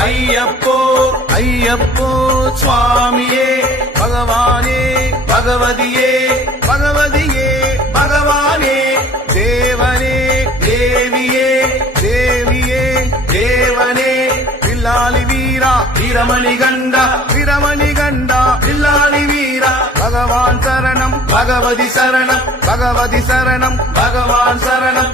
ஐயப்போ ஐயப்போ சுவாமியே பகவானே பகவதியே பகவதியே பகவானே தேவனே தேவியே தேவியே தேவனே பில்லாளி வீரா வீரமணி கண்டா வீரமணி கண்டா பில்லாளி வீரா பகவான் சரணம் பகவதி சரணம் பகவதி சரணம் பகவான் சரணம்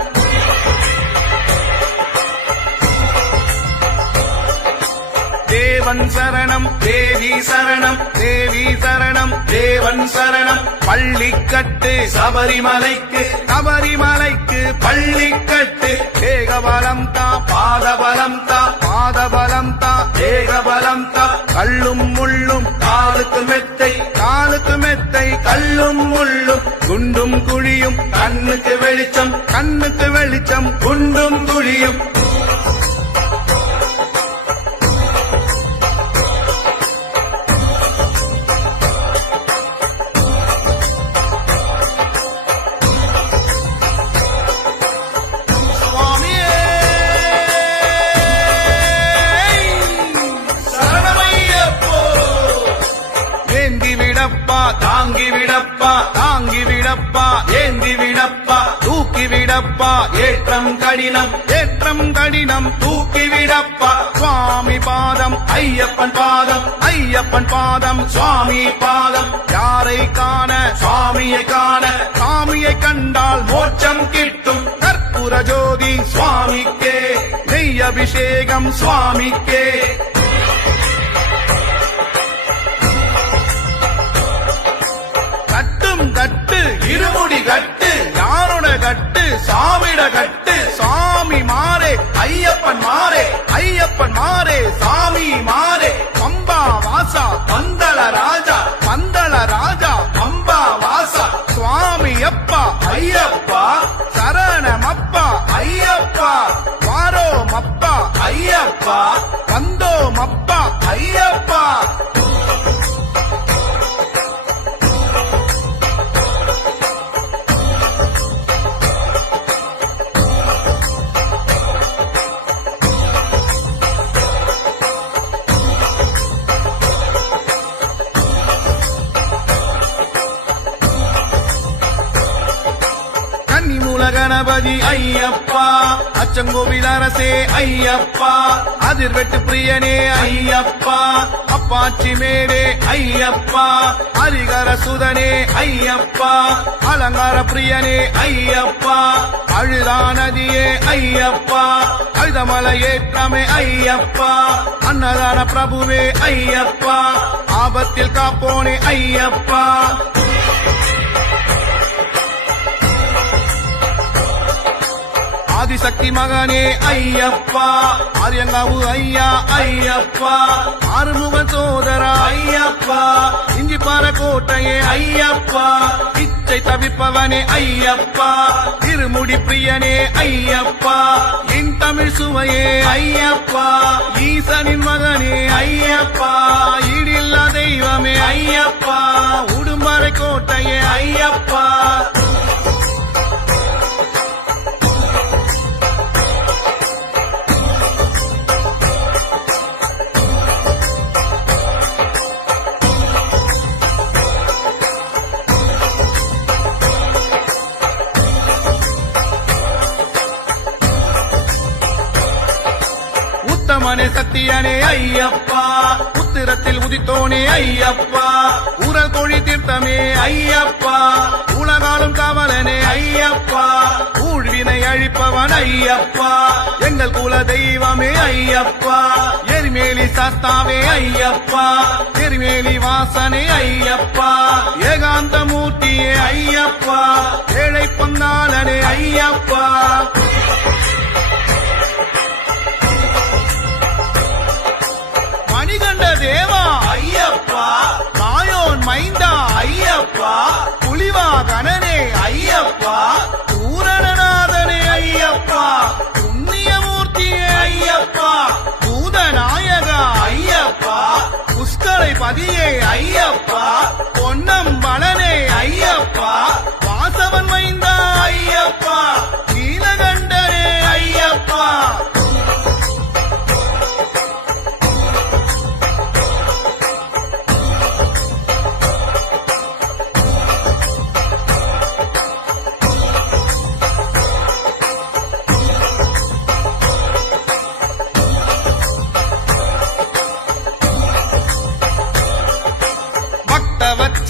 தேவன் சரணம் தேவி சரணம் தேவி சரணம் தேவன் சரணம் பள்ளிக்கட்டு சபரிமலைக்கு சபரிமலைக்கு பள்ளிக்கட்டு தேகபலம் தா பாதபலம் தா பாதபலம் தா தேகபலம் தா கல்லும் முள்ளும் காலுக்கு மெத்தை காலுக்கு மெத்தை கல்லும் முள்ளும் குண்டும் குழியும் கண்ணுக்கு வெளிச்சம் கண்ணுக்கு வெளிச்சம் குண்டும் குழியும் தாங்கி விடப்பா தாங்கி விடப்பா ஏந்தி விடப்பா தூக்கி விடப்பா ஏற்றம் கடினம் தூக்கி விடப்பா சுவாமி பாதம் ஐயப்பன் பாதம் ஐயப்பன் பாதம் சுவாமி பாதம் யாரை காண சுவாமியை காண சுவாமியை கண்டால் மோட்சம் கிட்டும் கற்பூர ஜோதி சுவாமிக்கே நெய் அபிஷேகம் சுவாமிக்கே கட்டு இருமுடி கட்டு யாரோட கட்டு சாமிட கட்டு சாமி மாறே ஐயப்பன் மாறே ஐயப்பன் மாறே சாமி மாறே பம்பா வாசா பந்தள ராஜா பம்பா வாசா சுவாமி அப்பா ஐயப்பா சரணமப்பா ஐயப்பா வாரோமப்பா ஐயப்பா வந்தோமப்பா ஐயப்பா கணபதி ஐயப்பா அச்சங்கோவில் அரசே ஐயப்பா அதிர்வெட்டு பிரியனே ஐயப்பா அப்பாச்சி மேடே ஐயப்பா ஹரிகர சுதனே ஐயப்பா அலங்கார பிரியனே ஐயப்பா அழுதா நதியே ஐயப்பா அழுதமலை ஏற்றமே ஐயப்பா அன்னதான பிரபுவே ஐயப்பா ஆபத்தில் காப்போனே ஐயப்பா ஆதிசக்தி மகனே ஐயப்பா ஆரியங்காவு ஐயா ஐயப்பா ஆறுமுக சோதரா ஐயப்பா இஞ்சிப்பாற கோட்டையே ஐயப்பா இச்சை தவிப்பவனே ஐயப்பா திருமுடி பிரியனே ஐயப்பா என் தமிழ் சுவையே ஐயப்பா ஈசனின் மகனே ஐயப்பா ஈடில்லா தெய்வமே ஐயப்பா உடுமறை கோட்டையே ஐயப்பா உத்தமனே சத்தியனே ஐயப்பா உத்திரத்தில் உதித்தோனே ஐயப்பா உரல் கோழி தீர்த்தமே ஐயப்பா உலகாலும் காவலனே ஐயப்பா ஊழ்வினை அழிப்பவன் ஐயப்பா எங்கள் குல தெய்வமே ஐயப்பா எரிமேலி சாஸ்தாவே ஐயப்பா எரிமேலி வாசனே ஐயப்பா ஏகாந்த மூர்த்தியே ஐயப்பா ஏழை பொன்னாளனே ஐயப்பா மணிகண்ட தேவா ஐயப்பா மாயோன் மைந்தா ஐயப்பா புலிவா கணனே ஐயப்பா பூரணநாதனே ஐயப்பா புண்ணியமூர்த்தியே ஐயப்பா பூதநாயகா ஐயப்பா புஷ்கரை பதியே ஐயப்பா பொன்னம் பலனே ஐயப்பா வாசவன் மைந்தா ஐயப்பா நீலகண்டனே ஐயப்பா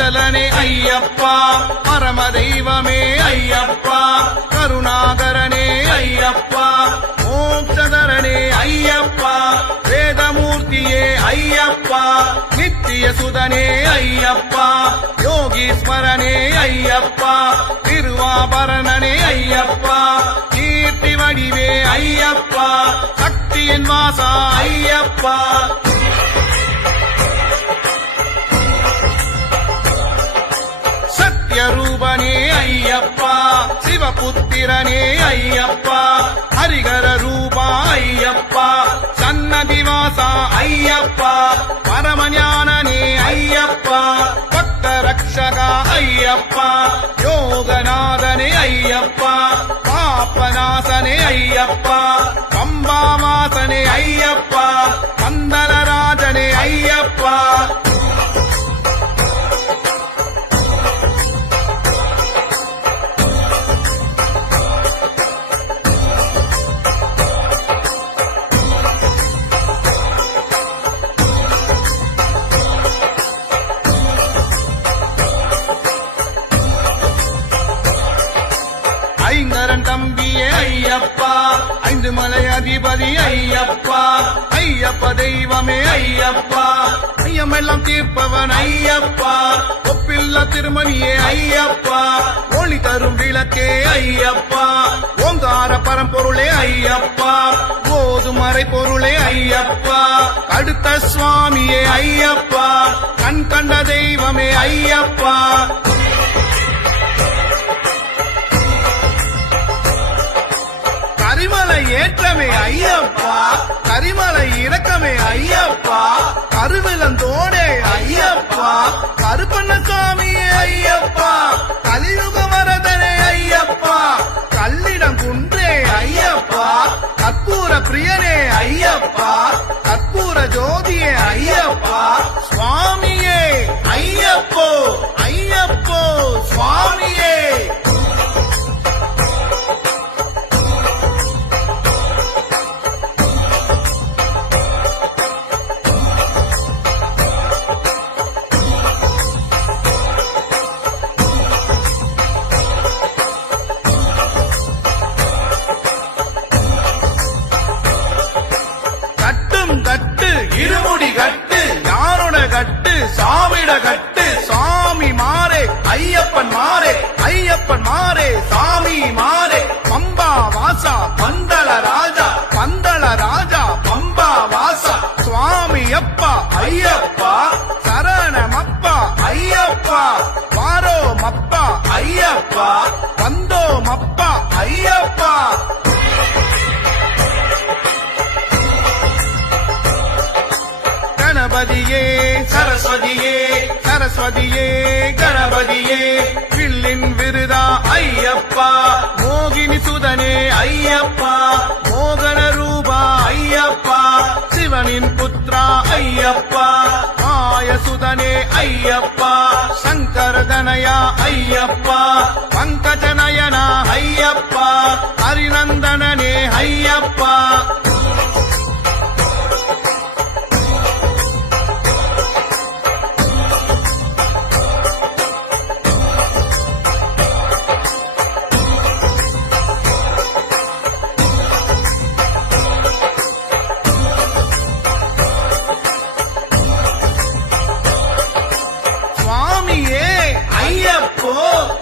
அருணாச்சலனே ஐயப்பா பரம தெய்வமே ஐயப்பா கருணாகரனே ஐயப்பா மோட்சதரனே ஐயப்பா வேதமூர்த்தியே ஐயப்பா நித்திய சுதனே ஐயப்பா யோகீஸ்வரனே ஐயப்பா திருவாபரணனே ஐயப்பா கீர்த்தி வடிவே ஐயப்பா சக்தியின் வாசா ஐயப்பா சத்யரூபனே ஐயப்பா சிவபுத்திரனே ஐயப்பா ஹரிகர ரூபா ஐயப்பா சன்னதிவாசா ஐயப்பா பரமஞானனே ஐயப்பா பக்த ரக்ஷகா ஐயப்பா யோகநாதனே ஐயப்பா பாப்பநாசனே ஐயப்பா பம்பாவாசனே ஐயப்பா பந்தலராஜனே ஐயப்பா ஐங்கரன் தம்பியே ஐயப்பா ஐந்து மலை அதிபதி ஐயப்பா ஐயப்ப தெய்வமே ஐயப்பா ஐயமெல்லாம் தீர்ப்பவன் ஐயப்பா ஒப்பில்ல திருமணியே ஐயப்பா ஒளி தரும் விளக்கே ஐயப்பா ஓங்கார பரம்பொருளே ஐயப்பா ஓதும் மறை பொருளே ஐயப்பா அடுத்த சுவாமியே ஐயப்பா கண் கண்ட தெய்வமே ஐயப்பா கரிமலை ஏற்றமே ஐயப்பா கரிமலை இறக்கமே ஐயப்பா கருவிலந்தோடே ஐயப்பா கருப்பண்ணசாமியே ஐயப்பா கலியுக வரதனே ஐயப்பா கல்லிடம் குன்றே ஐயப்பா கற்பூர பிரியனே ஐயப்பா கற்பூர ஜோதியே ஐயப்பா சுவாமியே ஐயப்போ ஐயப்போ சுவாமியே இருமுடி கட்டு யாரோட கட்டு சாமிட கட்டு சாமி மாறே ஐயப்பன் மாறே ஐயப்பன் மாறே சாமி மாறே பம்பா வாசா பந்தள ராஜா பம்பா வாசா சுவாமி அப்பா ஐயப்பா சரணமப்பா ஐயப்பா வாரோமப்பா ஐயப்பா வந்தோமப்பா ஐயப்பா கணபதியே சரஸ்வதியே சரஸ்வதியே கணபதியே வில்லின் விருதா ஐயப்பா மோகினி சுதனே ஐயப்பா மோகன ரூபா ஐயப்பா சிவனின் புத்ரா ஐயப்பா ஆயசுதனே ஐயப்பா சங்கரதனயா ஐயப்பா பங்கஜநயனா ஐயப்பா ஹரிநந்தனனே ஐயப்பா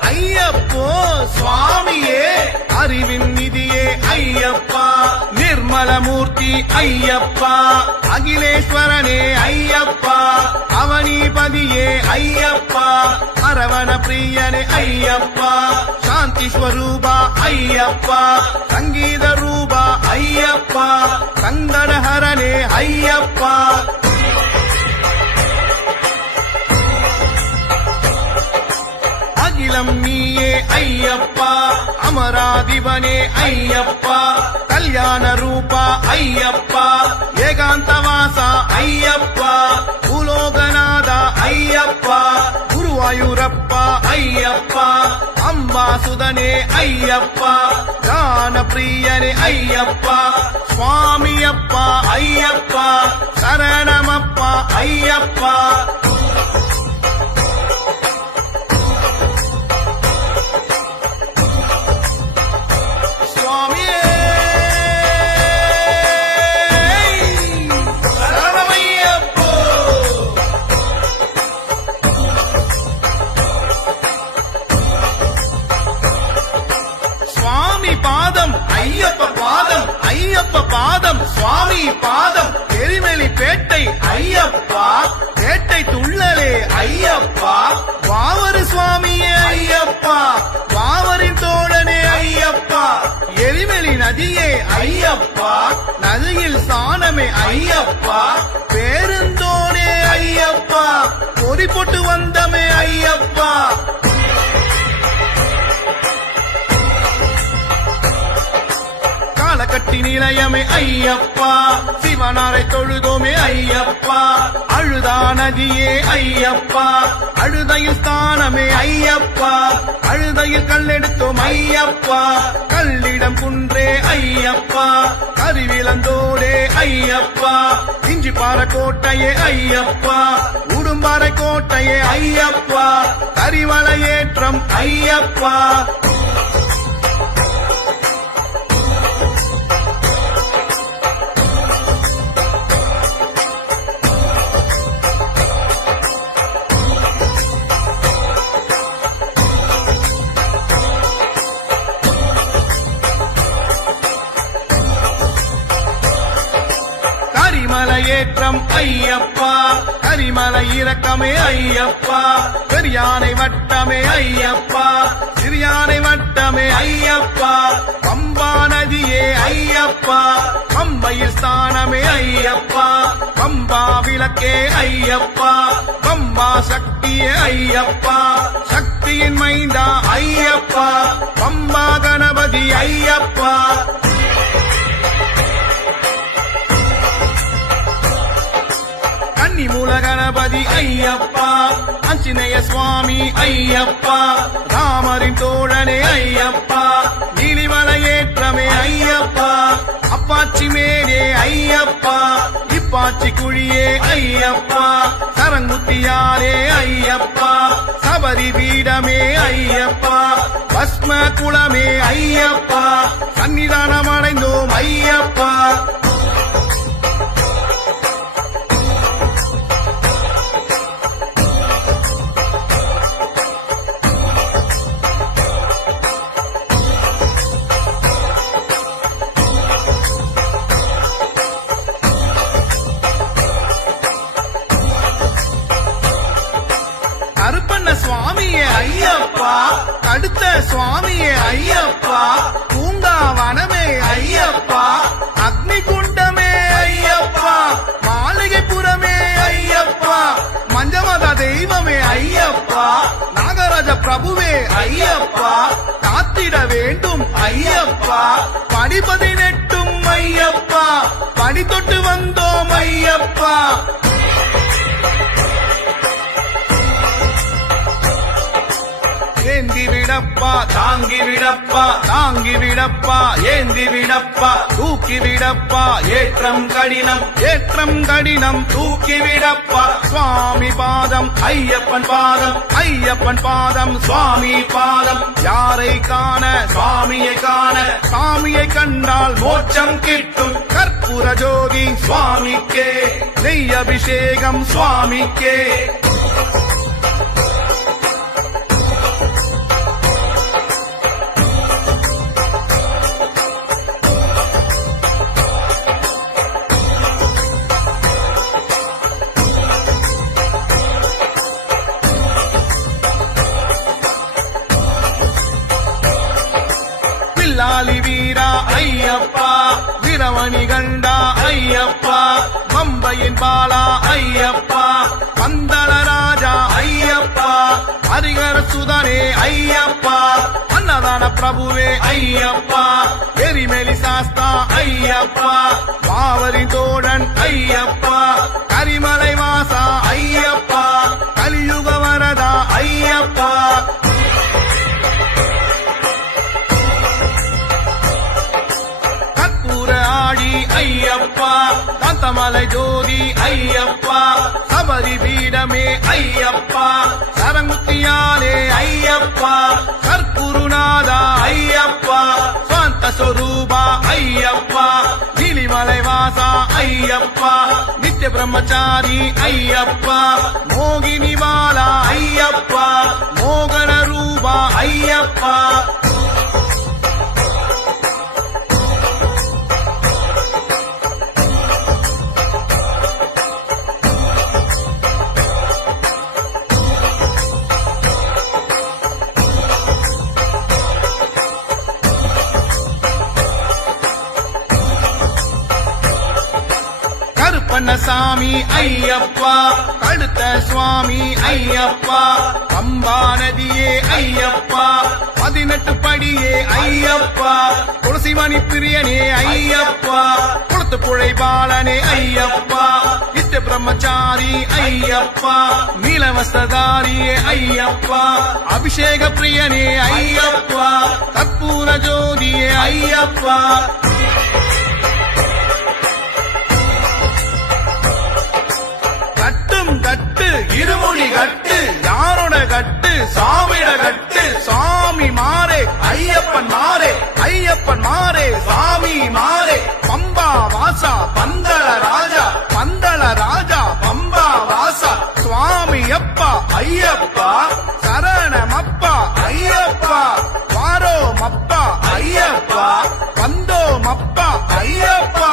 ஐயப்போ சுவாமியே அறிவின் நிதியே ஐயப்பா நிர்மலமூர்த்தி ஐயப்பா அகிலேஸ்வரனே ஐயப்பா அவனிபதியே ஐயப்பா அரவண பிரியனே ஐயப்பா சாந்தி ஸ்வரூபா ஐயப்பா சங்கீத ரூபா ஐயப்பா சங்கடஹரனே ஐயப்பா அகிலம் நீயே ஐயப்பா அமராதிபனே ஐயப்பா கல்யாண ரூபா ஐயப்பா ஏகாந்தவாசா ஐயப்பா பூலோகநாதா ஐயப்பா குருவாயூரப்பா ஐயப்பா அம்பாசுதனே ஐயப்பா ஞான பிரியனே ஐயப்பா சுவாமியப்பா ஐயப்பா சரணமப்பா ஐயப்பா வந்தமே ஐயப்பா, பேருந்தோனே ஐயப்பா, பொறி போட்டு வந்தமே ஐயப்பா. காலக்கட்டி நிலையமே ஐயப்பா, சிவனாரை தொழுதோமே ஐயப்பா, அழுதா நதியே ஐயப்பா, அழுதையில் ஸ்தானமே ஐயப்பா, அழுதையில் கல்லெடுத்தோம் ஐயப்பா, கல்லிடம் குன்றே ஐயப்பா, கருவிலந்தோடே ஐயப்பா, இஞ்சிப்பாற கோட்டையே ஐயப்பா, உடும்பாறை கோட்டையே ஐயப்பா, கரிமலையேற்றம் ஐயப்பா. கரிமலையேற்றம் ஐயப்பா, கரிமலை இறக்கமே ஐயப்பா, பெரியானை வட்டமே ஐயப்பா, சிறியானை வட்டமே ஐயப்பா, பம்பா நதியே ஐயப்பா, பம்பையில் ஸ்தானமே ஐயப்பா, பம்பா விளக்கே ஐயப்பா, பம்பா சக்தியே ஐயப்பா, சக்தியின் மைந்தா ஐயப்பா, பம்பா கணபதி ஐயப்பா. மூல கணபதி ஐயப்பா, ஆஞ்சநேய சுவாமி ஐயப்பா, ராமரின் தோழனே ஐயப்பா, நீலிமலையேற்றமே ஐயப்பா, அப்பாச்சி மேலே ஐயப்பா, இப்பாச்சி குழியே ஐயப்பா, சரங்குத்தியாரே ஐயப்பா, சபரி பீடமே ஐயப்பா, பஸ்ம குளமே ஐயப்பா, சன்னிதானம் அடைந்தோம் ஐயப்பா. சுவாமியே ஐயப்பா, கடுத்த சுவாமியே ஐயப்பா, பூங்காவனமே ஐயப்பா, அக்னி குண்டமே ஐயப்பா, மாளிகைப்புறமே ஐயப்பா, மஞ்சமத தெய்வமே ஐயப்பா, நாகராஜ பிரபுவே ஐயப்பா, காத்திட வேண்டும் ஐயப்பா, படி 18 ஐயப்பா, படி தொட்டு வந்தோம் ஐயப்பா. ஏந்தி விடப்பா, தாங்கி விடப்பா, தாங்கி விடப்பா, ஏந்தி விடப்பா, தூக்கி விடப்பா, ஏற்றம் கடினம், ஏற்றம் கடினம், தூக்கி விடப்பா, சுவாமி பாதம் ஐயப்பன் பாதம், ஐயப்பன் பாதம் சுவாமி பாதம், யாரை காண சுவாமியை காண, சாமியை கண்டால் மோட்சம் கிட்டும், கற்பூர ஜோதி சுவாமிக்கே, நெய் அபிஷேகம் சுவாமிக்கே. வில்லாலி வீரா ஐயப்பா, வீரமணி கண்டா ஐயப்பா, பம்பையின் பாலா ஐயப்பா, பந்தள ராஜா ஐயப்பா, ஹரிகர சுதனே ஐயப்பா, அன்னதான பிரபுவே ஐயப்பா, எரிமெலி சாஸ்தா ஐயப்பா, பாவரி தோழன் ஐயப்பா, கரிமலை வாசா ஐயப்பா, கலியுக வரதா ஐயப்பா. ஐயப்பா, காந்தமலை ஜோதி ஐயப்பா, சபரி பீடமே ஐயப்பா, சரங்குத்தியாலே ஐயப்பா, கற்புருநாதா ஐயப்பா, சாந்த சொரூபா ஐயப்பா, நீலிமலை வாசா ஐயப்பா, நித்திய பிரம்மச்சாரி ஐயப்பா, மோகினி பாலா ஐயப்பா, மோகன ரூபா ஐயப்பா. கருப்பண்ணசாமி ஐயப்பா, கடுத்த சுவாமி ஐயப்பா, பம்பா நதியே ஐயப்பா, 18 படியே ஐயப்பா, துளசிமணி பிரியனே ஐயப்பா, குளத்து புழை பாலனே ஐயப்பா, இஷ்ட பிரம்மச்சாரி ஐயப்பா, நீலவஸ்திரதாரியே ஐயப்பா, அபிஷேக பிரியனே ஐயப்பா, கற்பூர ஜோதியே ஐயப்பா. கட்டும் கட்டு இருமுடி கட்டு, யாரோட கட்டு சாமிட கட்டு, சாமி மாறே ஐயப்பன் மாறே, ஐயப்பன் மாறே சாமி மாறே, பம்பா வாசா பந்தள ராஜா, பந்தள ராஜா பம்பா வாசா, சுவாமி அப்பா ஐயப்பா, சரணமப்பா ஐயப்பா, வாரோமப்பா ஐயப்பா, வந்தோமப்பா ஐயப்பா.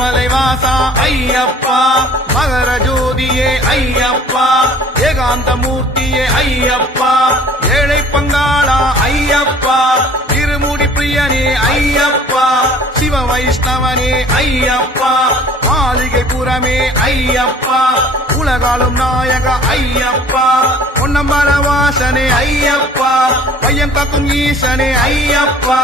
மலைவாசா ஐயப்பா, மகர ஜோதியே ஐயப்பா, ஏகாந்த மூர்த்தியே ஐயப்பா, ஏழை பங்காளா ஐயப்பா, இருமுடி பிரியனே ஐயப்பா, சிவ வைஷ்ணவனே ஐயப்பா, மாளிகை புறமே ஐயப்பா, உலகாலும் நாயக ஐயப்பா, பொன்னம்பல வாசனே ஐயப்பா, பையன் காக்கும் ஈசனே ஐயப்பா.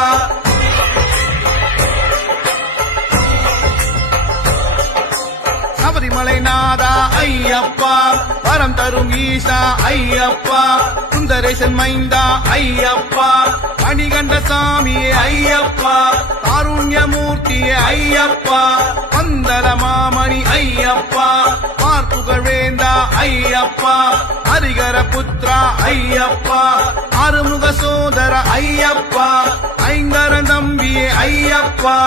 சபரிமலை நாதா ஐயப்பா, வரம் தரும் ஈசா ஐயப்பா, சுந்தரேசன் மைந்தா ஐயப்பா, மணிகண்ட சாமியே ஐயப்பா, காருண்யமூர்த்தியே ஐயப்பா, பந்தல மாமணி ஐயப்பா, பார்ப்புகழ் வேந்தா ஐயப்பா, ஹரிகர புத்ரா ஐயப்பா, ஆறுமுக சோதர ஐயப்பா, ஐங்கர தம்பியே ஐயப்பா.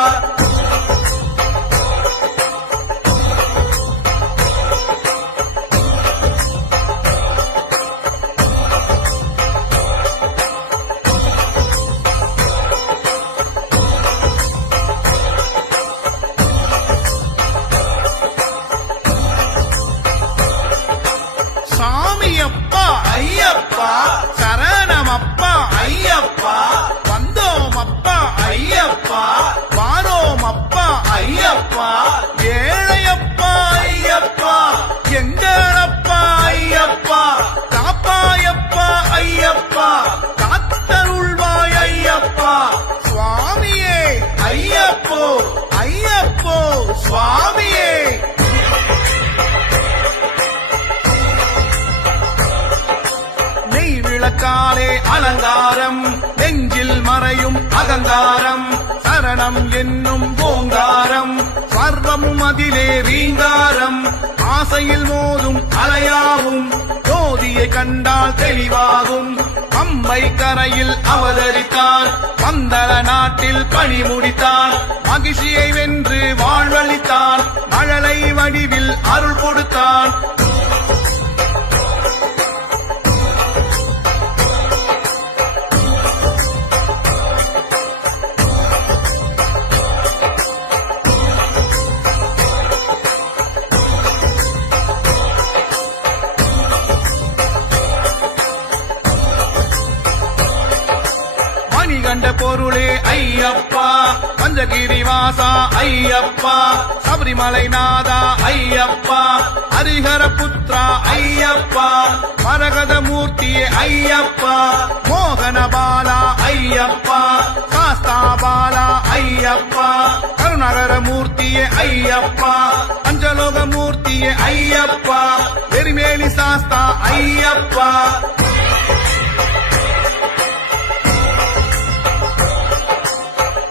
சாமியப்பா ஐயப்பா, சரணமப்பா ஐயப்பா, வந்தோமப்பா ஐயப்பா, வாரோமப்பா ஐயப்பா, ஏழையப்பா ஐயப்பா, எங்களப்பா ஐயப்பா, காப்பாயப்பா ஐயப்பா, காத்தருள்வாய் ஐயப்பா, சுவாமியே ஐயப்போ ஐயப்போ சுவாமியே. விளக்காலே அலங்காரம், நெஞ்சில் மறையும் அகங்காரம், சரணம் என்னும் ஓங்காரம், சர்வமும் அதிலே ரீங்காரம், ஆசையில் மோதும் அலையாகும், ஜோதியை கண்டால் தெளிவாகும், பம்பை கரையில் அவதரித்தான், பந்தள நாட்டில் பணி முடித்தான், மகிழ்ச்சியை வென்று வாழ்வளித்தான், மழலை வடிவில் அருள் கொடுத்தான். கண்ட பொருளே ஐயப்பா, பஞ்சகிரி வாசா ஐயப்பா, சபரிமலை நாதா ஐயப்பா, ஹரிஹர புத்ரா ஐயப்பா, மரகத மூர்த்தியே ஐயப்பா, மோகன பாலா ஐயப்பா, சாஸ்தா பாலா ஐயப்பா, கருணாகர மூர்த்தியே ஐயப்பா, பஞ்சலோக மூர்த்தியே ஐயப்பா, எரிமேலி சாஸ்தா ஐயப்பா.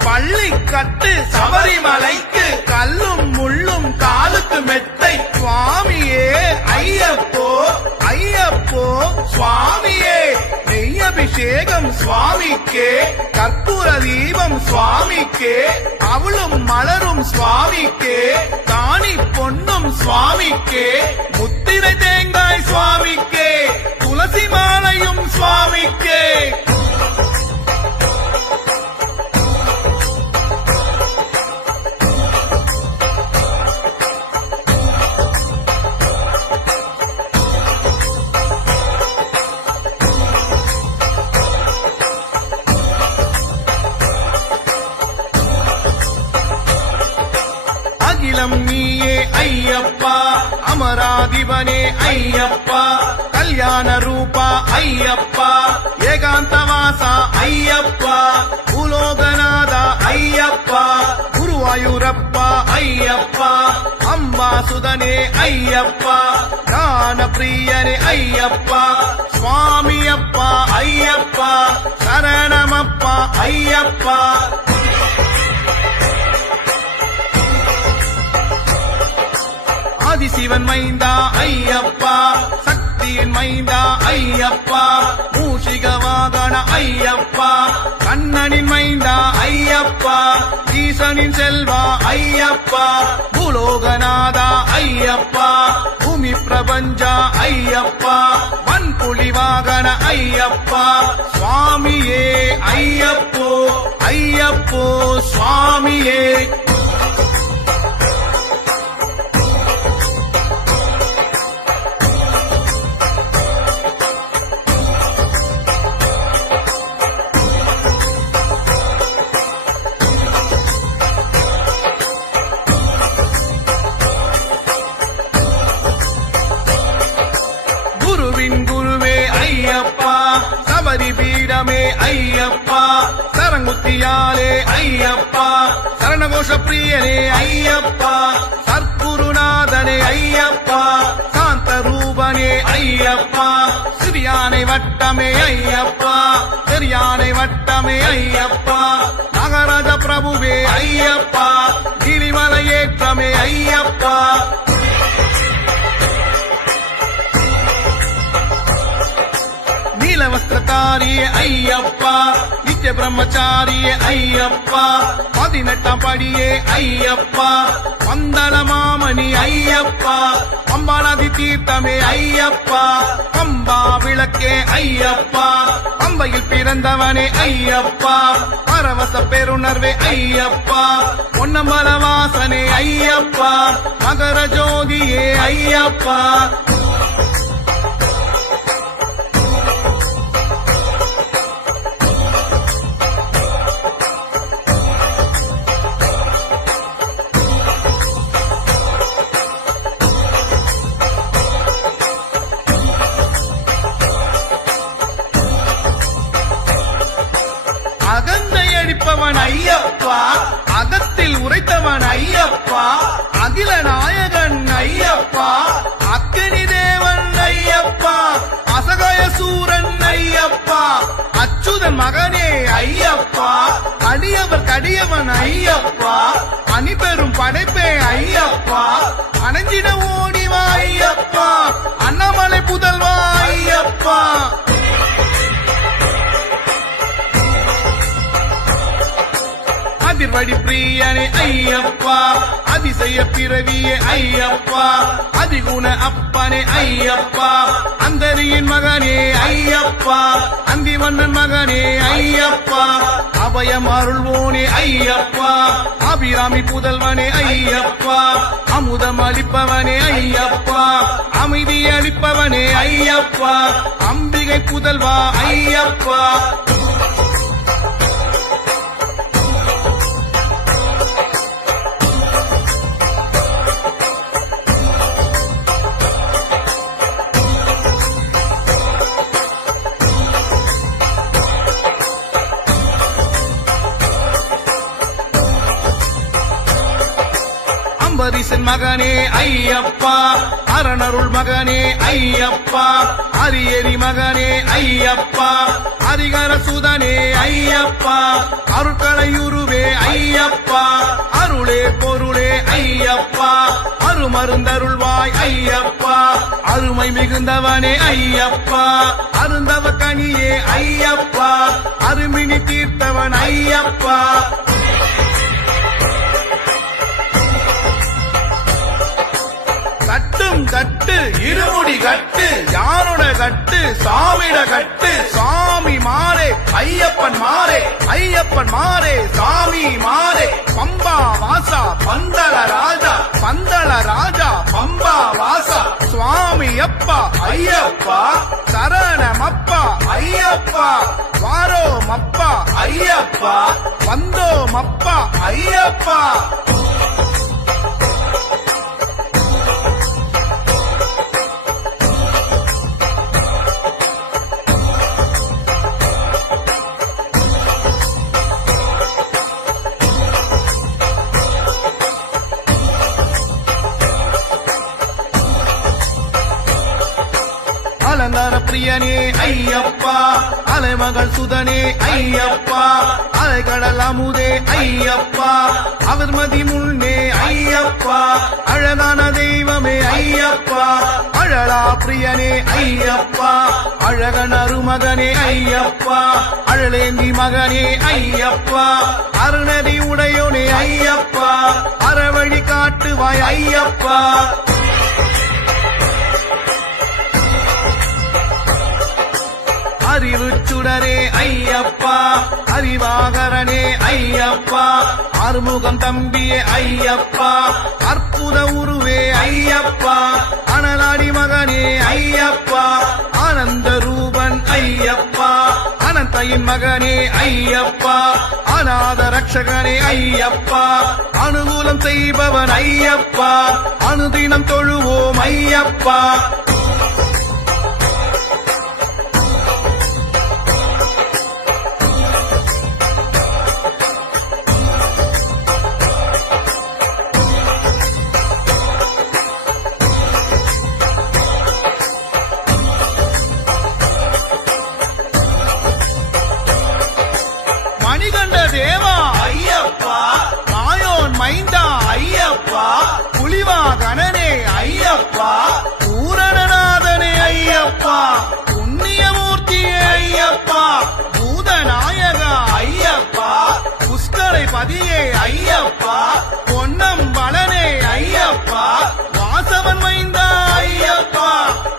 பள்ளி கட்டு சபரிமலைக்கு, கல்லும் முள்ளும் காலுக்கு மெத்தை, சுவாமியே ஐயப்போ ஐயப்போ சுவாமியே, நெய்யபிஷேகம் சுவாமிக்கே, கற்பூர தீபம் சுவாமிக்கே, அவளும் மலரும் சுவாமிக்கே, தானி பொன்னும் சுவாமிக்கே, முத்திரை தேங்காய் சுவாமிக்கே, துளசி மாலையும் சுவாமிக்கே. நீயே ஐயப்பா அமராதிபனே ஐயப்பா கல்யாண ரூபா ஐயப்பா ஏகாந்தவாசா ஐயப்பா பூலோகநாதா ஐயப்பா குருவாயூரப்பா ஐயப்பா அம்பாசுதனே ஐயப்பா ஞான பிரியனே ஐயப்பா சுவாமியப்பா ஐயப்பா சரணமப்பா ஐயப்பா ஆதிசிவன் மைந்தா ஐயப்பா சக்தியின் மைந்தா ஐயப்பா மூஷிக வாகன ஐயப்பா கண்ணனின் மைந்தா ஐயப்பா ஈசனின் செல்வா ஐயப்பா பூலோகநாதா ஐயப்பா பூமி பிரபஞ்சா ஐயப்பா வன்புலி வாகன ஐயப்பா சுவாமியே ஐயப்போ ஐயப்போ சுவாமியே சபரி பீடமே ஐயப்பா சரங்குத்தியாலே ஐயப்பா சரணகோஷ பிரியனே ஐயப்பா சற்குருநாதனே ஐயப்பா சாந்த ரூபனே ஐயப்பா சிறியானை வட்டமே ஐயப்பா பெரியானை வட்டமே ஐயப்பா நாகராஜ பிரபுவே ஐயப்பா கிரிமலை ஏற்றமே ஐயப்பா வஸ்திரதாரியே ஐயப்பா நித்திய பிரம்மச்சாரியே ஐயப்பா 18ஆம் படியே ஐயப்பா பந்தள மாமணி ஐயப்பா பம்பாநதி தீர்த்தமே ஐயப்பா பம்பா விளக்கே ஐயப்பா பம்பையில் பிறந்தவனே ஐயப்பா பரவச பெருணர்வே ஐயப்பா பொன்னம்பல வாசனே ஐயப்பா மகர ஜோதியே ஐயப்பா அகந்தை அடிப்பவன் ஐயப்பா அகத்தில் உரைத்தவன் ஐயப்பா அகில நாயகன் ஐயப்பா அக்கினி தேவன் ஐயப்பா அசகாய சூரன் ஐயப்பா அச்சுதன் மகனே ஐயப்பா அடியவர் கடியவன் ஐயப்பா அணிபெரும் படைப்பே ஐயப்பா அணைஞ்சிட ஓடிவா ஐயப்பா அண்ணாமலை புதல்வா ஐயப்பா அதிர்வடி பிரியனே ஐயப்பா அதிசய பிறவியே ஐயப்பா அதிகுண அப்பனே ஐயப்பா அந்தரியின் மகனே ஐயப்பா அந்திவண்ணன் மகனே ஐயப்பா அபயம் அருள்வோனே ஐயப்பா அபிராமி புதல்வனே ஐயப்பா அமுதம் அளிப்பவனே ஐயப்பா அமைதி அளிப்பவனே ஐயப்பா அம்பிகை புதல்வா ஐயப்பா அம்பரீசன் மகனே ஐயப்பா அரணருள் மகனே ஐயப்பா அரியரி மகனே ஐயப்பா ஹரிகர சுதனே ஐயப்பா அருட்கலையுருவே ஐயப்பா அருளே பொருளே ஐயப்பா அருமருந்தருள்வாய் ஐயப்பா அருமை மிகுந்தவனே ஐயப்பா அருந்தவ கனியே ஐயப்பா அருமினி தீர்த்தவன் ஐயப்பா கட்டும் கட்டு இருமுடி கட்டு யாரோட கட்டு சாமிட கட்டு சாமி மாறே ஐயப்பன் மாறே ஐயப்பன் மாறே சாமி மாறே பம்பா வாசா பந்தள ராஜா பந்தள ராஜா பம்பா வாசா சுவாமி அப்பா ஐயப்பா சரணமப்பா ஐயப்பா வாரோமப்பா ஐயப்பா வந்தோமப்பா ஐயப்பா பிரியனே ஐயப்பா அலைமகள் சுதனே ஐயப்பா அலைகடல் அமுதே ஐயப்பா அவர்மதி முன்னே ஐயப்பா அழகான தெய்வமே ஐயப்பா அழலா பிரியனே ஐயப்பா அழகன் அருமகனே ஐயப்பா அழலேந்தி மகனே ஐயப்பா அருணதி உடையோனே ஐயப்பா அறவழி காட்டுவாய் ஐயப்பா அறிவு சுடரே ஐயப்பா அறிவாகரனே ஐயப்பா ஆறுமுகம் தம்பியே ஐயப்பா அற்புத உருவே ஐயப்பா அனலாடி மகனே ஐயப்பா ஆனந்த ரூபன் ஐயப்பா அனந்தையின் மகனே ஐயப்பா அநாத ரட்சகனே ஐயப்பா அனுகூலம் செய்பவன் ஐயப்பா அனுதினம் தொழுவோம் ஐயப்பா மணிகண்ட தேவா ஐயப்பா மாயோன் மைந்தா ஐயப்பா புலிவா கணனே ஐயப்பா பூரணநாதனே ஐயப்பா புண்ணியமூர்த்தியே ஐயப்பா பூதநாயகா ஐயப்பா புஷ்கரை பதியே ஐயப்பா பொன்னம் பலனே ஐயப்பா வாசவன் மைந்தா ஐயப்பா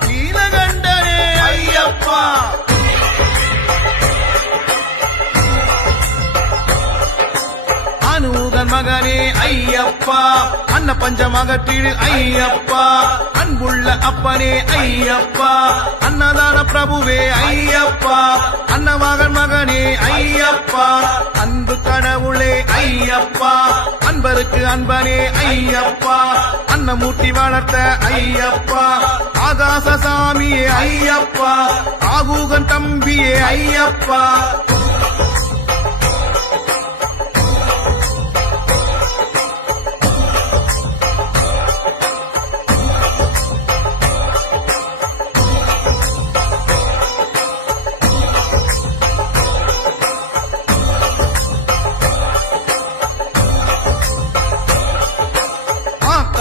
நீலகண்டனே ஐயப்பா அனுகன் மகனே ஐயப்பா அன்ன பஞ்சமகத்திடு ஐயப்பா அன்புள்ள அப்பனே ஐயப்பா அன்னதான பிரபுவே ஐயப்பா அன்னமகன் மகனே ஐயப்பா அன்பு கடவுளே ஐயப்பா அன்பருக்கு அன்பனே ஐயப்பா அன்னமூர்த்தி வளர்த்த ஐயப்பா ஆகாசசாமியே ஐயப்பா ஆகூகன் தம்பியே ஐயப்பா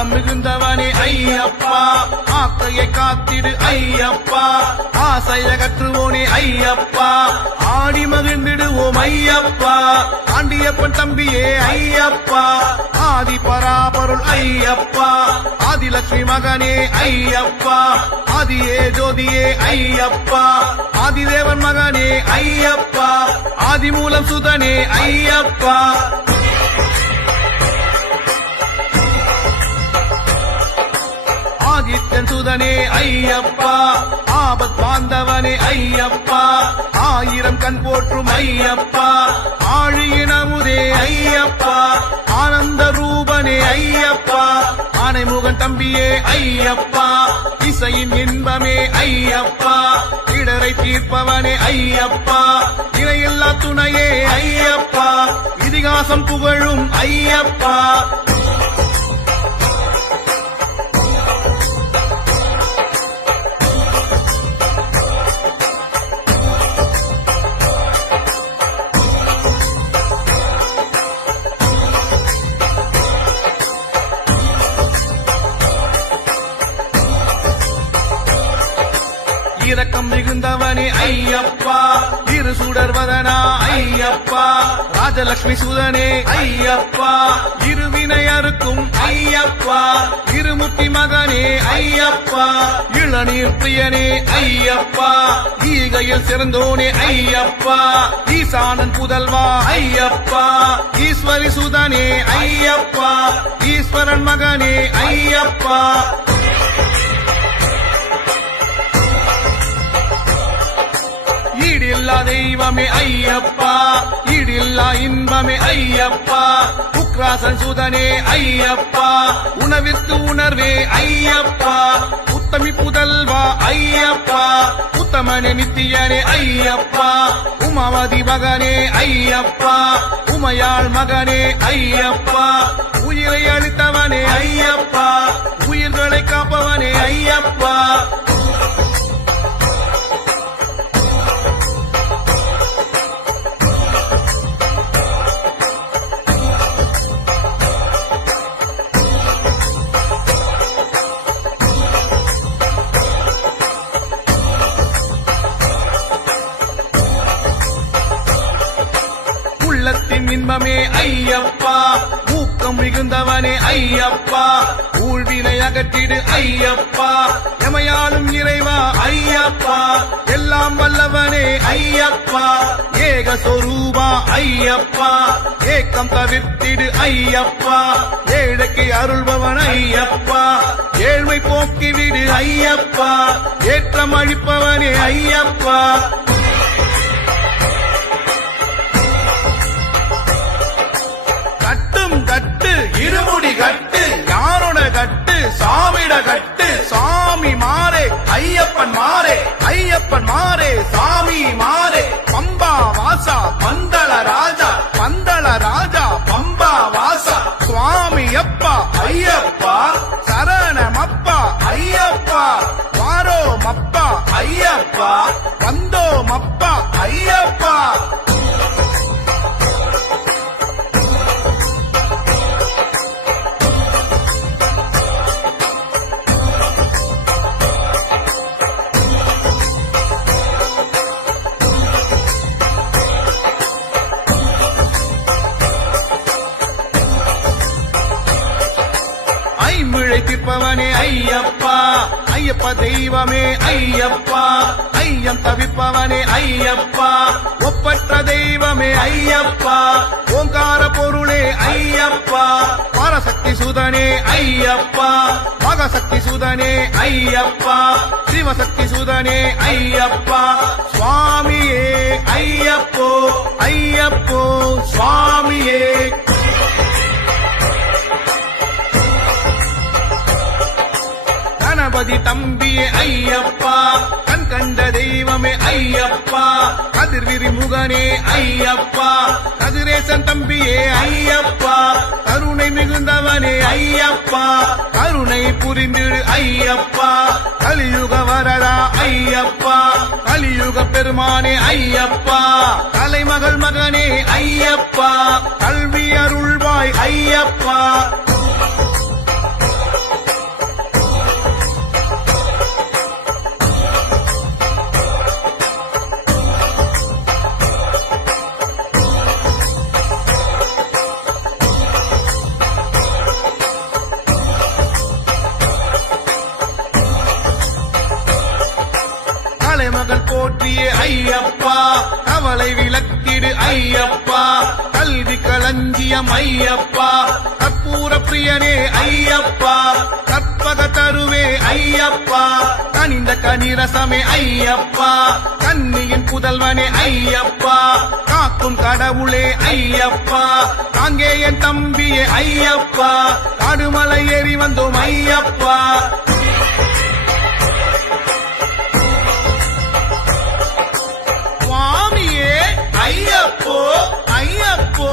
மிகுந்தவனே ஐயப்பா ஆக்கையை காத்திடு ஐயப்பா ஆசையகற்றுவோனே ஐயப்பா ஆடி மகிழ்ந்திடுவோம் ஐயப்பா ஆண்டியப்பன் தம்பியே ஐயப்பா ஆதி பராபருள் ஐயப்பா ஆதிலட்சுமி மகனே ஐயப்பா ஆதியே ஜோதியே ஐயப்பா ஆதிதேவன் மகனே ஐயப்பா ஆதிமூலம் சுதனே ஐயப்பா ஆதித்தன் சுதனே ஐயப்பா ஆபத் பாந்தவனே ஐயப்பா ஆயிரம் கண் போற்றும் ஐயப்பா ஆழியினமுதே ஐயப்பா ஆனந்த ரூபனே ஐயப்பா ஆனைமுகன் தம்பியே ஐயப்பா இசையின் இன்பமே ஐயப்பா இடரை தீர்ப்பவனே ஐயப்பா இணையில்லா துணையே ஐயப்பா இதிகாசம் புகழும் ஐயப்பா இரக்கம் மிகுந்தவனே ஐயப்பா இரு சுடர்வதனா ஐயப்பா ராஜலட்சுமி சுதனே ஐயப்பா இருவினை அறுக்கும் ஐயப்பா இருமுத்தி மகனே ஐயப்பா இளநீர் பிரியனே ஐயப்பா ஈகையில் சிறந்தோனே ஐயப்பா ஈசானன் புதல்வா ஐயப்பா ஈஸ்வரி சுதனே ஐயப்பா ஈஸ்வரன் மகனே ஐயப்பா ஈடில்லா தெய்வமே ஐயப்பா ஈடில்லா இன்பமே ஐயப்பா உக்ராசன் சுதனே ஐயப்பா உணவிற்கு உணர்வே ஐயப்பா உத்தமி புதல்வா ஐயப்பா உத்தமனே நித்தியனே ஐயப்பா உமாவதி மகனே ஐயப்பா உமையாள் மகனே ஐயப்பா உயிரை அளித்தவனே ஐயப்பா உயிர்களை காப்பவனே ஐயப்பா உள்ளத்தின் இன்பமே ஐயப்பா ஊக்கம் மிகுந்தவனே ஐயப்பா ஊழ்வினை அகற்றிடு ஐயப்பா எமையாலும் இறைவா ஐயப்பா எல்லாம் வல்லவனே ஐயப்பா ஏக சொரூபா ஐயப்பா ஏக்கம் தவிர்த்திடு ஐயப்பா ஏழைக்கு அருள்பவன் ஐயப்பா ஏழ்மை போக்கிவிடு ஐயப்பா ஏற்றம் அளிப்பவனே ஐயப்பா கட்டும் கட்டு இருமுடி கட்டு யாரோட கட்டு சாமிட கட்டு சாமி மாறே ஐயப்பன் மாறே ஐயப்பன் மாறே சாமி மாறே பம்பா வாசா பந்தள ராஜா பம்பா வாசா சுவாமி அப்பா ஐயப்பா சரணமப்பா ஐயப்பா வாரோ மப்பா ஐயப்பா வந்தோ மப்பா ஐயப்பா ஐம்பிழைத்திருப்பவனே ஐயப்பா ஐயப்ப தெய்வமே ஐயப்பா ஐயம் தவிப்பவனே ஐயப்பா ஒப்பற்ற தெய்வமே ஐயப்பா ஓங்கார பொருளே ஐயப்பா பரசக்தி சுதனே ஐயப்பா மகசக்தி சுதனே ஐயப்பா சிவசக்தி சுதனே ஐயப்பா சுவாமியே ஐயப்போ ஐயப்போ சுவாமியே கணபதி தம்பியே ஐயப்பா கண் கண்ட தெய்வமே ஐயப்பா கதிர்விரி முகனே ஐயப்பா கதிரேசன் தம்பியே ஐயப்பா கருணை மிகுந்தவனே ஐயப்பா கருணை புரிந்திடு ஐயப்பா கலியுக வரதா ஐயப்பா கலியுக பெருமானே ஐயப்பா கலைமகள் மகனே ஐயப்பா கல்வி அருள்வாய் ஐயப்பா மகள் போற்றியே ஐயப்பா கவலை விளக்கிடு ஐயப்பா கல்வி களஞ்சியம் ஐயப்பா கற்பூர பிரியனே ஐயப்பா கற்பக தருவே ஐயப்பா கனிந்த கனிரசமே ஐயப்பா கன்னியின் புதல்வனே ஐயப்பா காக்கும் கடவுளே ஐயப்பா தாங்கே என் தம்பியே ஐயப்பா காடுமலை ஏறி வந்தோம் ஐயப்பா ஐயப்போ ஐயப்போ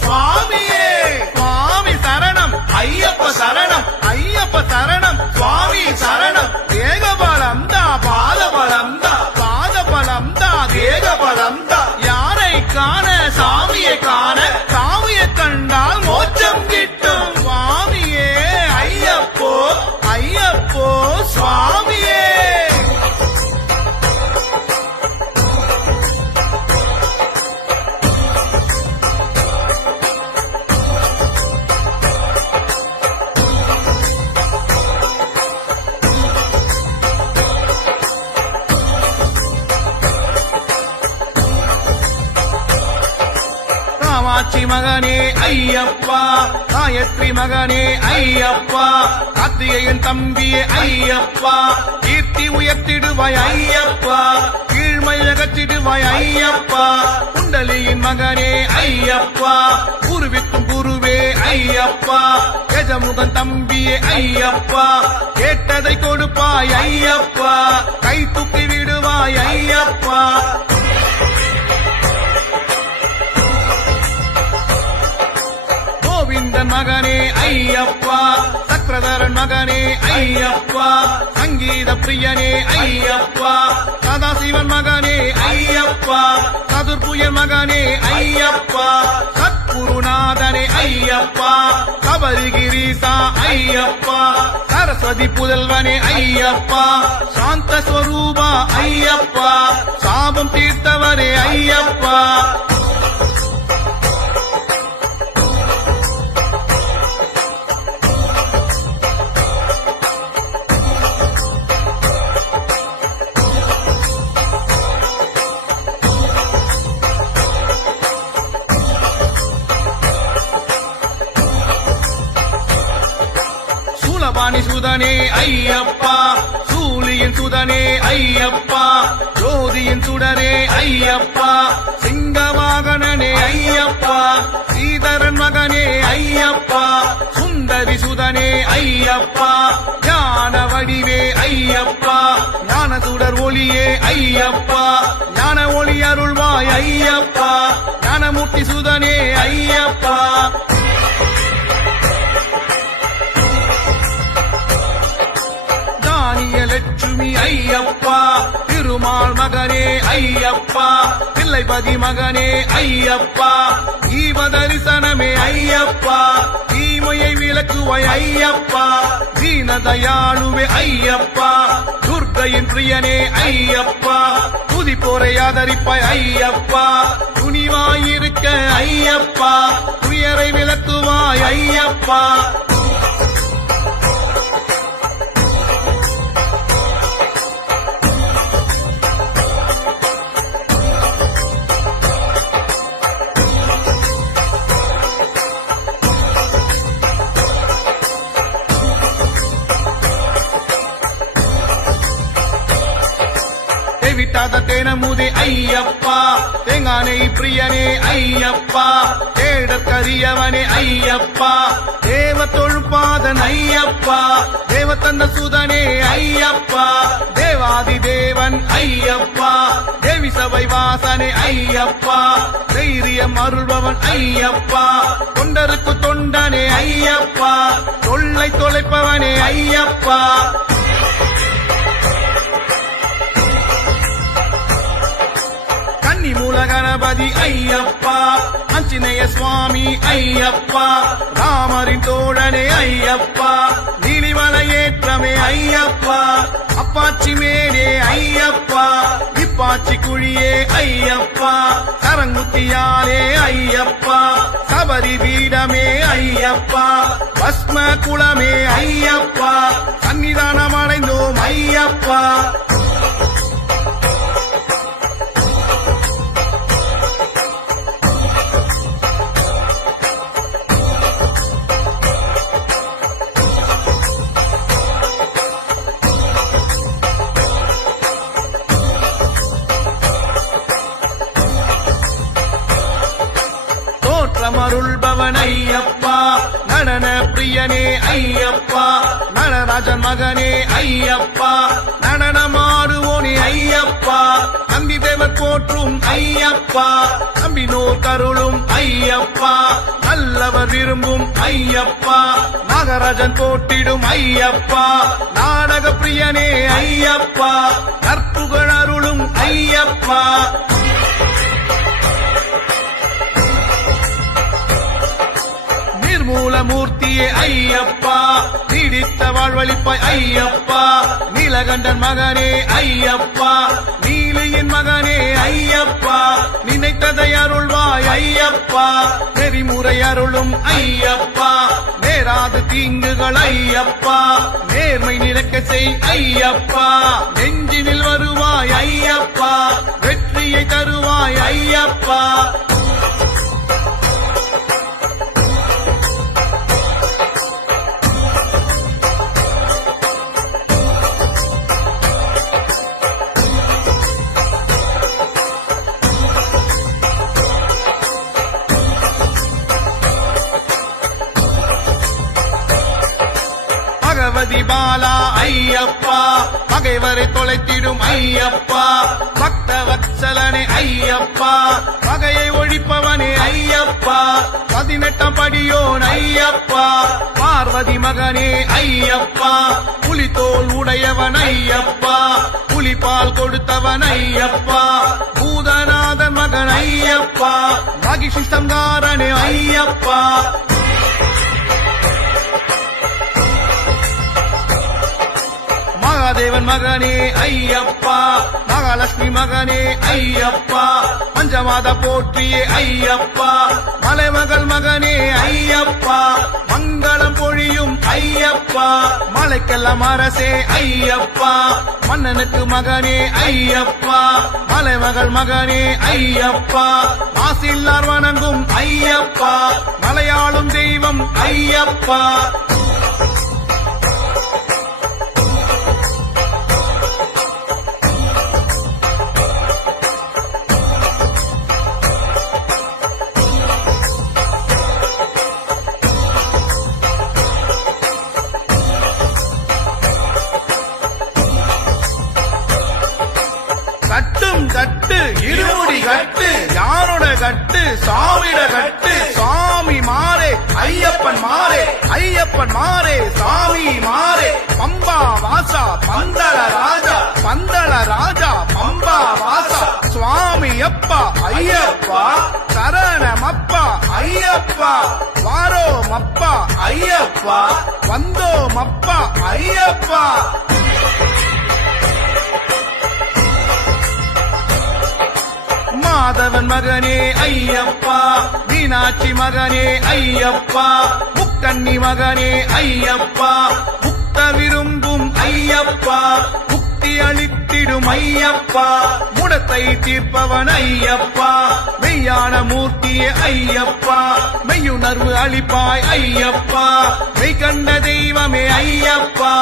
சுவாமியே சுவாமி சரணம் ஐயப்ப சரணம் ஐயப்ப சரணம் சுவாமி சரணம் தேகபலம் தா பாதபலம் தா பாதபலம் தா தேகபலம் தா யாரை காண சாமியை காண சாமியை கண்டால் மோட்சம் கிட்டும் சுவாமியே ஐயப்போ ஐயப்போ சுவாமியே காமாட்சி மகனே ஐயப்பா காயத்ரி மகனே ஐயப்பா கார்த்திகேயன் தம்பியே ஐயப்பா கீர்த்தி உயர்த்திடுவாய் ஐயப்பா கீழ்மை அகற்றிடுவாய் ஐயப்பா குண்டலியின் மகனே ஐயப்பா குருவிக்கும் குருவே ஐயப்பா கஜமுகன் தம்பியே ஐயப்பா கேட்டதை கொடுப்பாய் ஐயப்பா கை தூக்கி விடுவாய் ஐயப்பா கோவிந்தன் மகனே ஐயப்பா சக்கரதரன் மகனே ஐயப்பா சங்கீத பிரியனே ஐயப்பா சதாசிவன் மகனே ஐயப்பா சதுர்புயன் மகனே ஐயப்பா சத்குருநாதனே ஐயப்பா சபரிகிரீசா ஐயப்பா சரஸ்வதி புதல்வனே ஐயப்பா சாந்த ஸ்வரூபா ஐயப்பா சாபம் தீர்த்தவரே ஐயப்பா பவானி சுதனே ஐயப்பா, சூலியின் சுதனே ஐயப்பா, ஜோதியின் சுடரே ஐயப்பா, சிங்கவாகனனே ஐயப்பா, சீதரன் மகனே ஐயப்பா, சுந்தரி சுதனே ஐயப்பா, ஞான வடிவே ஐயப்பா, ஞான சுடர் ஒளியே ஐயப்பா, ஞான ஒளி அருள்வாய் ஐயப்பா, ஞானமூர்த்தி சுதனே ஐயப்பா. லட்சுமி ஐயப்பா, திருமால் மகனே ஐயப்பா, பிள்ளைபதி மகனே ஐயப்பா, ஈவ தரிசனமே ஐயப்பா, தீமையை விளக்குவாய் ஐயப்பா, தீனதயாளுவே ஐயப்பா, துர்க்கையின் பிரியனே ஐயப்பா, துதிப்போரை ஆதரிப்பாய் ஐயப்பா, துணிவாயிருக்க ஐயப்பா, துயரை விளக்குவாய் ஐயப்பா. விட்டாத தேனமுதே ஐயப்பா, தேங்கானை பிரியனே ஐயப்பா, தேடற்கரியவனே ஐயப்பா, தேவ தொழுப்பாதன் ஐயப்பா, தேவத்தந்த சுதனே ஐயப்பா, தேவாதி தேவன் ஐயப்பா, தேவி சபை வாசனே ஐயப்பா, தைரியம் அருள்பவன் ஐயப்பா, தொண்டருக்கு தொண்டனே ஐயப்பா, தொல்லை தொலைப்பவனே ஐயப்பா. மூல கணபதி ஐயப்பா, ஆஞ்சநேய சுவாமி ஐயப்பா, ராமரின் தோழனே ஐயப்பா, நீலிமலையேற்றமே ஐயப்பா, அப்பாச்சி மேலே ஐயப்பா, இப்பாச்சி குழியே ஐயப்பா, சரங்குத்தியாலே ஐயப்பா, சபரி பீடமே ஐயப்பா, பஸ்ம குளமே ஐயப்பா, சன்னிதானம் அடைந்தோம் ஐயப்பா. அருள்பவன் ஐயப்பா, நடன பிரியனே ஐயப்பா, நடராஜன் மகனே ஐயப்பா, நடனமாடுவோனே ஐயப்பா, நம்பி தேவர் போற்றும் ஐயப்பா, நம்பினோர் கருளும் ஐயப்பா, நல்லவர் விரும்பும் ஐயப்பா, நாகராஜன் போட்டிடும் ஐயப்பா, நாடக பிரியனே ஐயப்பா, கற்புகள் அருளும் ஐயப்பா. மூலமூர்த்தியே ஐயப்பா, நீடித்த வாழ்வழிப்பாய் ஐயப்பா, நீலகண்டன் மகனே ஐயப்பா, நீலியின் மகனே ஐயப்பா, நினைத்ததை அருள்வாய் ஐயப்பா, நெறிமுறை அருளும் ஐயப்பா, நேராது தீங்குகள் ஐயப்பா, நேர்மை நிலைக்க செய் ஐயப்பா, நெஞ்சினில் வருவாய் ஐயப்பா, வெற்றியை தருவாய் ஐயப்பா. பகவதி பாலா ஐயப்பா, பகைவரை தொலைத்திடும் ஐயப்பா, பக்த வத்சலனே ஐயப்பா, பகையை ஒழிப்பவனே ஐயப்பா, 18 படியோன் ஐயப்பா, பார்வதி மகனே ஐயப்பா, புலித்தோல் உடையவன் ஐயப்பா, புலிபால் கொடுத்தவன் ஐயப்பா, பூதநாதன் மகன் ஐயப்பா, மகிஷி சங்காரனே ஐயப்பா. மகாதேவன் மகனே ஐயப்பா, மகாலட்சுமி மகனே ஐயப்பா, பஞ்சமாத போற்றியே ஐயப்பா, மலைமகள் மகனே ஐயப்பா, மங்களம் பொழியும் ஐயப்பா, மலைக்கெல்லாம் அரசே ஐயப்பா, மன்னனுக்கு மகனே ஐயப்பா, மலைமகள் மகனே ஐயப்பா, மாசில்லார் வணங்கும் ஐயப்பா, மலையாளும் தெய்வம் ஐயப்பா. சாமிட கட்டு சாமி மாறே ஐயப்பன் மாறே ஐயப்பன் மாறே சாமி மாறே பம்பா வாசா பந்தள ராஜா பந்தள ராஜா பம்பா வாசா சுவாமி அப்பா ஐயப்பா சரணமப்பா ஐயப்பா வாரோமப்பா ஐயப்பா வந்தோமப்பா ஐயப்பா மாதவன் மகனே ஐயப்பா மீனாட்சி மகனே ஐயப்பா முக்கண்ணி மகனே ஐயப்பா முக்த விரும்பும் ஐயப்பா முக்தி அளித்திடும் ஐயப்பா முடத்தை தீர்ப்பவன் ஐயப்பா மெய்யான மூர்த்தியே ஐயப்பா மெய்யுணர்வு அளிப்பாய் ஐயப்பா மெய் கண்ட தெய்வமே ஐயப்பா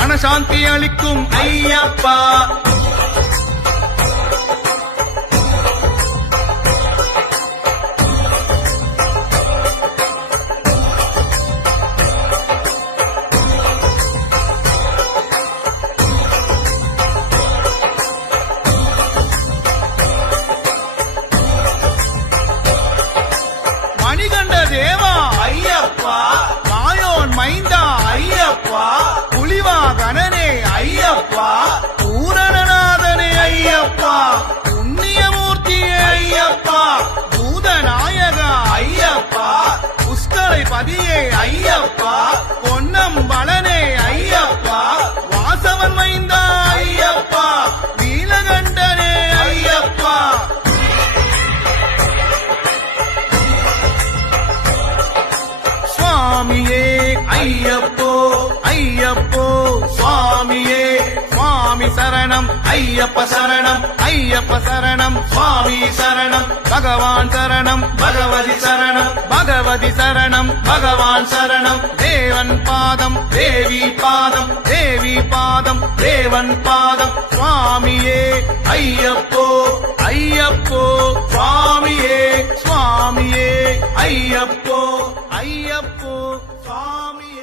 மனசாந்தி அளிக்கும் ஐயப்பா மணிகண்ட தேவா ஐயப்பா மாயோன் மைந்தா ஐயப்பா புலிவா கணனே ஐயப்பா பூரணநாதனே ஐயப்பா புண்ணியமூர்த்தியே ஐயப்பா பூதநாயகா ஐயப்பா புஷ்கலை பதியே ஐயப்பா பொன்னம்பலனே ஐயப்பா வாசவன் மைந்தா ஐயப்பா நீலகண்டனே ஐயப்பா சுவாமியே ஐயப்போ ஐயப்போ சுவாமியே சுவாமி சரணம் ஐயப்ப சரணம் ஐயப்ப சரணம் சுவாமி சரணம் பகவான் சரணம் பகவதி சரணம் பகவதி சரணம் பகவான் சரணம் தேவன் பாதம் தேவி பாதம் தேவி பாதம் தேவன் பாதம் சுவாமியே ஐயப்போ ஐயப்போ சுவாமியே சுவாமியே ஐயப்போ ஐயப்போ சுவாமி